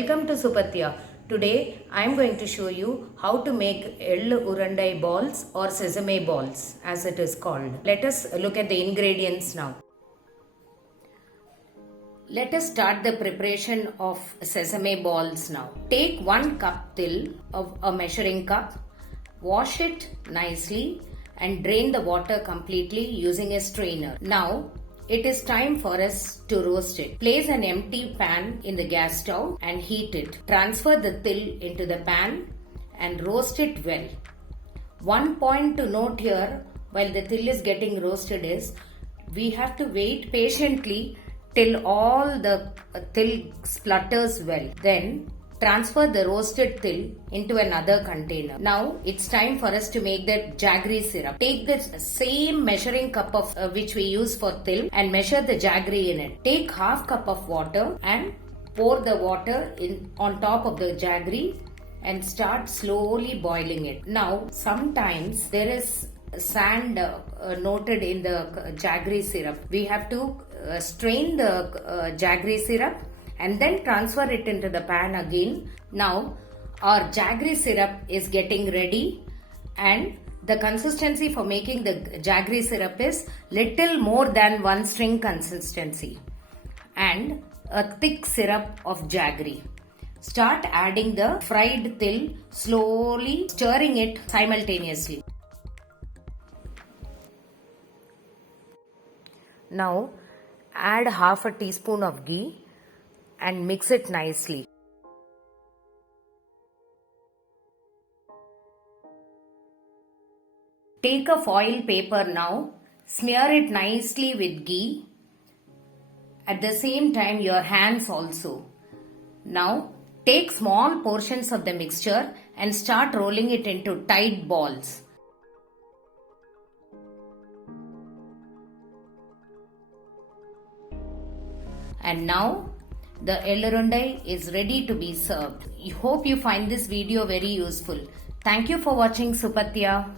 Welcome to Supathya. Today I am going to show you how to make Ellu Urundai balls or Sesame balls as it is called. Let us look at the ingredients now. Let us start the preparation of sesame balls now. Take 1 cup till of a measuring cup, wash it nicely and drain the water completely using a strainer. Now it is time for us to roast it. Place an empty pan in the gas stove and heat it. Transfer the till into the pan and roast it well. One point to note here while the till is getting roasted is we have to wait patiently till all the till splutters well. Then transfer the roasted till into another container. Now it's time for us to make the jaggery syrup. Take the same measuring cup of which we use for till and measure the jaggery in it. Take half cup of water and pour the water in on top of the jaggery and start slowly boiling it. Now sometimes there is sand noted in the jaggery syrup. We have to strain the jaggery syrup and then transfer it into the pan again. Now our jaggery syrup is getting ready and the consistency for making the jaggery syrup is little more than 1 string consistency and a thick syrup of jaggery. Start adding the fried till, slowly stirring it simultaneously. Now add half a teaspoon of ghee and mix it nicely. Take a foil paper now, smear it nicely with ghee. At the same time your hands also. Now take small portions of the mixture and start rolling it into tight balls. And now the Ellu Urundai is ready to be served. I hope you find this video very useful. Thank you for watching Supathya.